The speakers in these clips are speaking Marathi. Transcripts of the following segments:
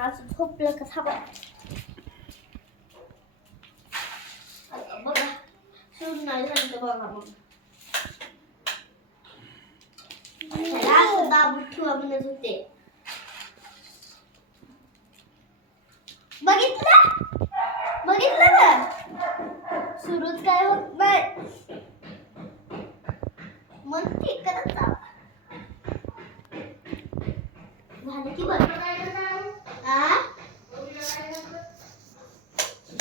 असं झोपलं का थांबा बघा सून नाही झालं बघा मग असं दाबून ठेवा म्हणत होते बघितलं बघितलं ना सुरूच काय होत नाही मग ठीक करत जावा झालं की बघ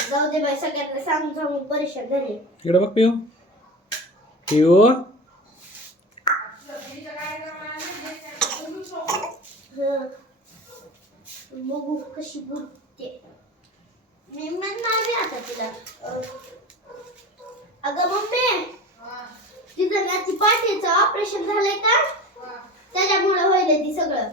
जाऊ दे बाई सगळ्यांना सांगून सांगून परीक्षा घरी इकडे बघ पिऊ पिऊ बघू कशी बोलते मी म्हणणार मी आता तिला अगं मम्मी तिथं ना ती पाठीचं ऑपरेशन झालंय का त्याच्यामुळे होईल ती सगळं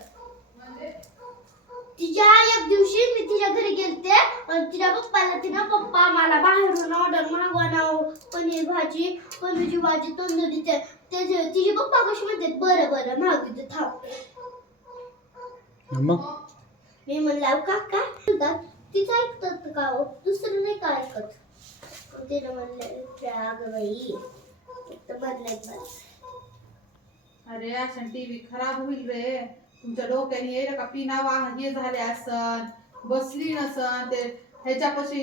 तिच्या एक दिवशी मी तिच्या घरी गेलते आणि तिच्या पप्पाला तिनं पप्पा मला बाहेरून ऑर्डर मागवा ना पनीर भाजी पनीरची भाजी तंदुरी तिचे पप्पा कशी म्हणतात बरं बरं मागू दे थांब मी म्हणलं काका तिचं ऐकतात का दुसरं नाही का ऐकत तिनं म्हणलं अगं बाई तर बदलायच अरे अशा टीव्ही खराब होईल रे तुमच्या डोक्याने येईल का पिना हे झाले असन बसली नसन ते ह्याच्यापाशी